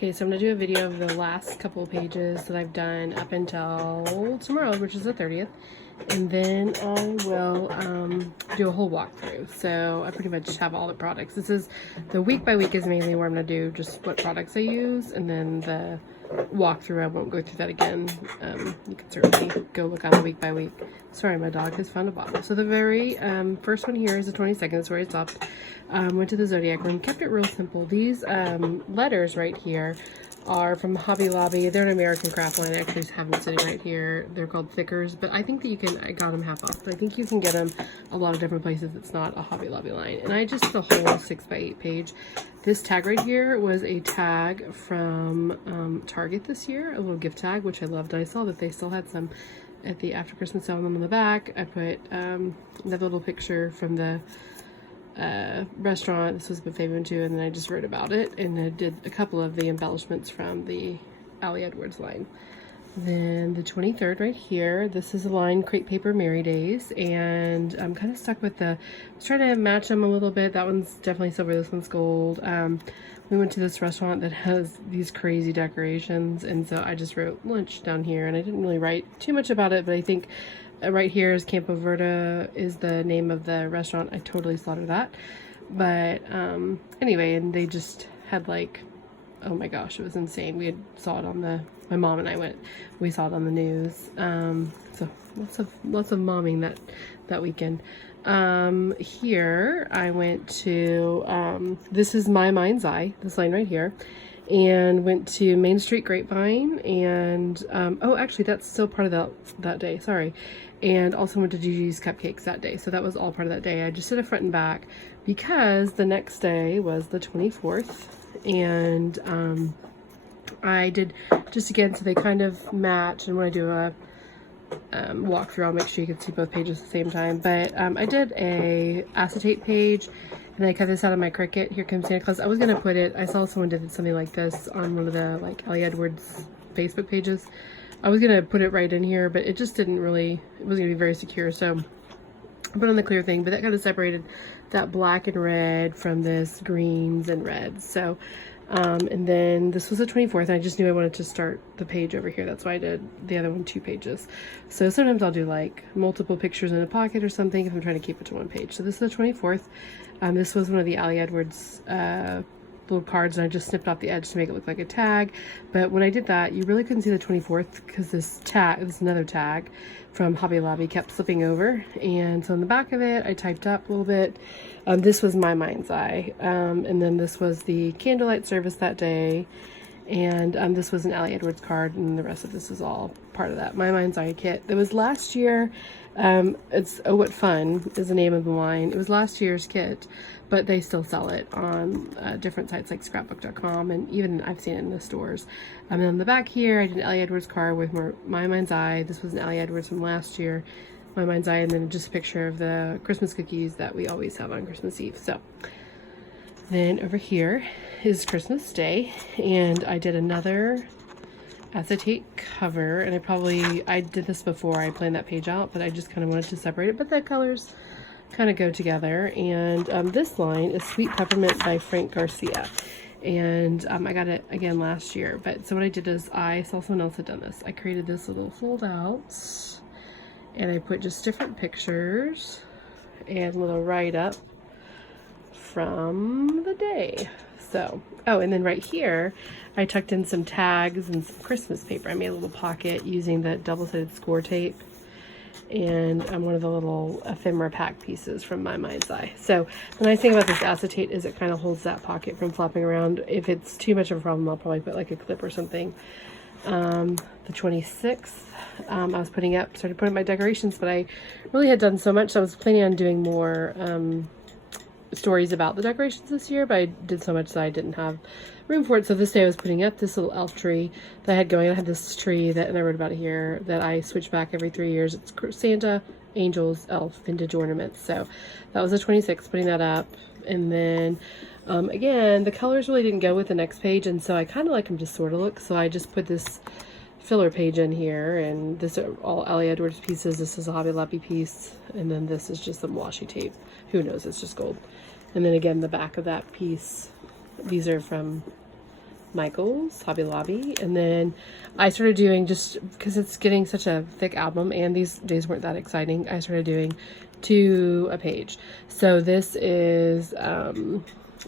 Okay, so I'm going to do a video of the last couple of pages that I've done up until tomorrow, which is the 30th. And then I will do a whole walkthrough. So I pretty much have all the products. This is the week by week is mainly where I'm going to do just what products I use. And then the walkthrough, I won't go through that again. You can certainly go look on the week by week. Sorry, my dog has found a bottle. So the very first one here is the 22nd. That's where I stopped. Went to the Zodiac room, kept it real simple. These letters right here are from Hobby Lobby. They're an American craft line. I actually have them sitting right here. They're called Thickers, but I think that you can, I got them half off. I think you can get them a lot of different places. It's not a Hobby Lobby line. And I just did a whole 6x8 page. This tag right here was a tag from Target this year, a little gift tag, which I loved. I saw that they still had some at the after Christmas sale on the back. I put that little picture from the restaurant. This was my favorite one too, and then I just wrote about it, and I did a couple of the embellishments from the Ali Edwards line. Then the 23rd right here, this is a line Crepe Paper Merry Days, and I'm kind of stuck with the, I was trying to match them a little bit. That one's definitely silver, this one's gold. We went to this restaurant that has these crazy decorations, and so I just wrote lunch down here, and I didn't really write too much about it, but I think right here is Campo Verde is the name of the restaurant. I totally slaughtered that. But anyway, and they just had like, oh my gosh, it was insane. We saw it on the, my mom and I went, we saw it on the news. So lots of momming that weekend. Here I went to, this is My Mind's Eye, this line right here. And went to Main Street Grapevine, and oh, actually that's still part of that day, sorry. And also went to Gigi's Cupcakes that day, so that was all part of that day. I just did a front and back because the next day was the 24th, and I did just again so they kind of match. And when I do a walkthrough, I'll make sure you can see both pages at the same time. But I did a acetate page, and I cut this out of my Cricut. Here Comes Santa Claus. I was gonna put it, I saw someone did something like this on one of the like Ali Edwards Facebook pages. I was gonna put it right in here, but it just didn't really, it wasn't gonna be very secure, so I put on the clear thing. But that kind of separated that black and red from this greens and reds. So and then this was the 24th, and I just knew I wanted to start the page over here. That's why I did the other one 2 pages. So sometimes I'll do like multiple pictures in a pocket or something if I'm trying to keep it to one page. So this is the 24th. This was one of the Ali Edwards little cards, and I just snipped off the edge to make it look like a tag. But when I did that, you really couldn't see the 24th because this tag, this another tag from Hobby Lobby, kept slipping over. And so on the back of it, I typed up a little bit. This was My Mind's Eye, and then this was the candlelight service that day, and this was an Ali Edwards card, and the rest of this is all part of that My Mind's Eye kit. It was last year. It's Oh What Fun is the name of the line. It was last year's kit, but they still sell it on different sites like scrapbook.com, and even I've seen it in the stores. And on the back here, I did an Ali Edwards card with My Mind's Eye. This was an Ali Edwards from last year, My Mind's Eye, and then just a picture of the Christmas cookies that we always have on Christmas Eve. So then over here is Christmas Day, and I did another acetate cover, and I did this before I planned that page out, but I just kind of wanted to separate it, but the colors kind of go together. And this line is Sweet Peppermint by Frank Garcia, and I got it again last year. But so what I did is I saw someone else had done this. I created this little fold out, and I put just different pictures and a little write up from the day. So, oh, and then right here, I tucked in some tags and some Christmas paper. I made a little pocket using the double-sided score tape and one of the little ephemera pack pieces from My Mind's Eye. So the nice thing about this acetate is it kind of holds that pocket from flopping around. If it's too much of a problem, I'll probably put like a clip or something. The 26th, I was started putting my decorations, but I really had done so much, so I was planning on doing more stories about the decorations this year, but I did so much that I didn't have room for it. So this day I was putting up this little elf tree that I had going. I had this tree that, and I wrote about it here, that I switch back every 3 years. It's Santa, Angels, Elf, Vintage Ornaments. So that was the 26th, putting that up. And then again, the colors really didn't go with the next page, and so I kind of like them to sort of look. So I just put this filler page in here, and this are all Ali Edwards pieces. This is a Hobby Lobby piece, and then this is just some washi tape. Who knows, it's just gold. And then again, the back of that piece, these are from Michaels, Hobby Lobby. And then I started doing, just because it's getting such a thick album and these days weren't that exciting, I started doing 2 a page. So this is, I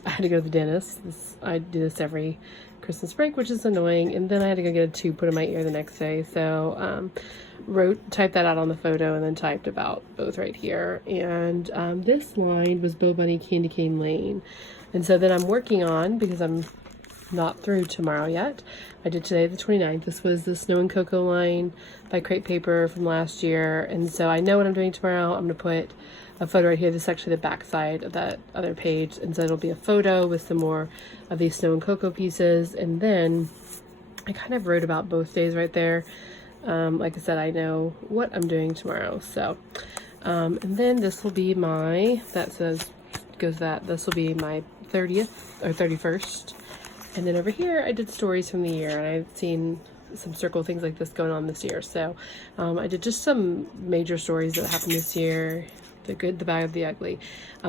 had to go to the dentist. I do this every Christmas break, which is annoying. And then I had to go get a tube put in my ear the next day. So, typed that out on the photo and then typed about both right here. And this line was Bo Bunny Candy Cane Lane. And so then I'm working on, because I'm not through tomorrow yet, I did today the 29th. This was the Snow and Cocoa line by Crate Paper from last year. And so I know what I'm doing tomorrow. I'm going to put a photo right here. This is actually the back side of that other page. And so it'll be a photo with some more of these Snow and Cocoa pieces. And then I kind of wrote about both days right there. Like I said, I know what I'm doing tomorrow. So, and then this will be my, this will be my 30th or 31st. And then over here, I did stories from the year, and I've seen some circle things like this going on this year. So, I did just some major stories that happened this year, the good, the bad, the ugly.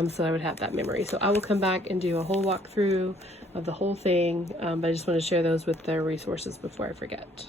So I would have that memory. So I will come back and do a whole walkthrough of the whole thing. But I just want to share those with the resources before I forget.